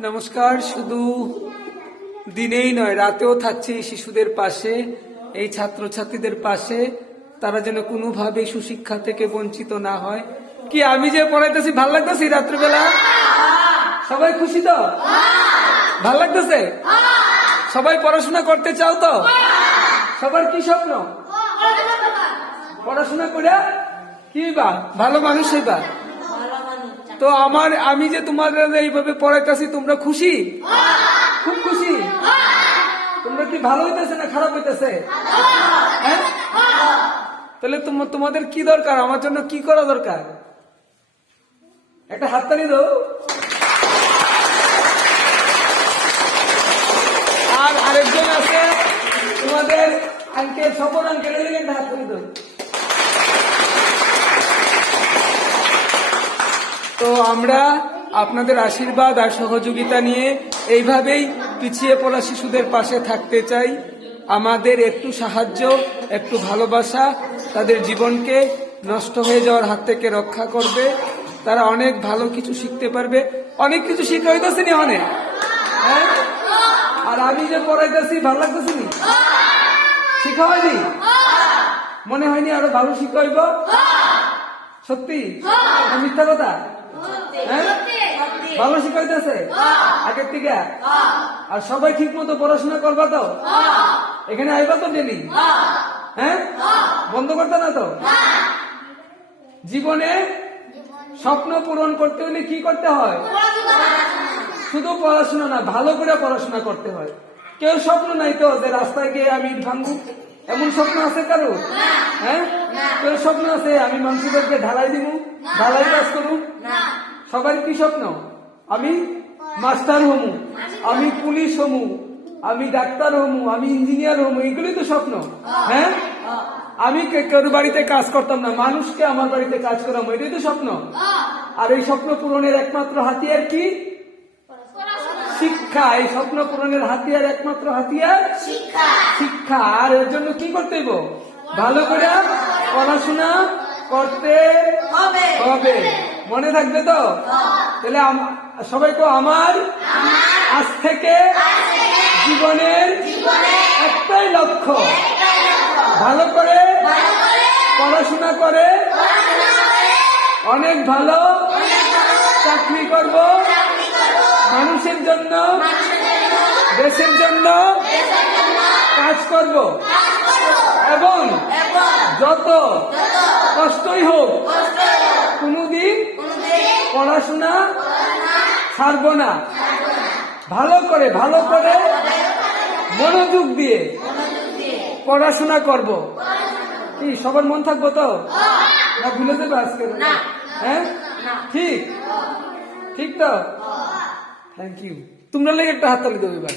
নমস্কার। শুধু দিনেই নয়, রাতেও থাকছে এই শিশুদের পাশে, এই ছাত্রছাত্রীদের পাশে। তারা যেন কোনোভাবে সুশিক্ষা থেকে বঞ্চিত না হয়। কি আমি যে পড়াইতেছি ভাল লাগতেছি? রাত্রিবেলা সবাই খুশি তো? ভাল লাগতেছে? সবাই পড়াশোনা করতে চাও তো? সবার কি স্বপ্ন? পড়াশোনা করে কি বা ভালো মানুষ হইবা। তো আমি যে তোমাদের এইভাবে পড়াইতেছি, তোমরা খুশি? খুব খুশি? তোমরা কি ভালো হইতেছে না খারাপ হইতেছে? হ্যাঁ, তাহলে তোমাদের কি দরকার? আমার জন্য কি করা দরকার? একটা হাততালি দাও। আর আরেকজন আছে তোমাদের আঙ্কেল, সফর আঙ্কেল, একটা হাততালি দাও। তো আমরা আপনাদের আশীর্বাদ আর সহযোগিতা নিয়ে এইভাবেই পিছিয়ে পড়া শিশুদের পাশে থাকতে চাই। আমাদের একটু সাহায্য, একটু ভালোবাসা তাদের জীবনকে নষ্ট হয়ে যাওয়ার হাত থেকে রক্ষা করবে। তারা অনেক ভালো কিছু শিখতে পারবে। অনেক কিছু শিখা হইতেছে নি অনেক, হ্যাঁ? আর আমি যে পড়াইতেছি ভালো লাগতেছে নি? শিখা হয়নি? মনে হয়নি আরো ভালো শিখা হইব? সত্যি মিথ্যা কথা? হ্যাঁ, ভালো শিখাইতেছে আগের থেকে। আর সবাই ঠিক মতো পড়াশোনা করবা তো? এখানে আইবা তো ডেলি? হ্যাঁ, বন্ধ করতে না তো? জীবনে স্বপ্ন পূরণ করতে হলে কি করতে হয়? শুধু পড়াশোনা না, ভালো করে পড়াশোনা করতে হয়। কেউ স্বপ্ন নাই তো যে রাস্তায় গিয়ে আমি ভাঙবো, এমন স্বপ্ন আছে কারো? হ্যাঁ, কেউ স্বপ্ন আছে আমি মানুষদেরকে ঢালাই দিব, ঢালাই কাজ করুন? সবার কি স্বপ্ন? আমি মাস্টার হমু, আমি পুলিশ হমু, আমি ডাক্তার হমু, আমি ইঞ্জিনিয়ার হমু, এগুলি তো স্বপ্ন। হ্যাঁ, আমি কেউ বাড়িতে কাজ করতাম না, মানুষকে আমার বাড়িতে কাজ করাবো, এটাই তো স্বপ্ন। আর এই স্বপ্ন পূরণের একমাত্র হাতিয়ার কি? শিক্ষা। এই স্বপ্ন পূরণের হাতিয়ার, একমাত্র হাতিয়ার শিক্ষা। আর এর জন্য কি করতে হইব? ভালো করে পড়াশোনা করতে হবে। মনে থাকবে তো? তাহলে সবাইকে আমার আজ থেকে জীবনের একটাই লক্ষ্য, ভালো করে পড়াশোনা করে অনেক ভালো চাকরি করব, মানুষের জন্য, দেশের জন্য কাজ করব, এবং যত কষ্টই হোক কোনদিন পড়াশোনা ছাড়ব না। ভালো করে মনোযোগ দিয়ে পড়াশোনা করব। কি সবার মন থাকবো তো? না ভুলে যাবে আজকে? হ্যাঁ, ঠিক তো? Thank you. তোমরা লেগে একটা হাততালি দেবে এবার।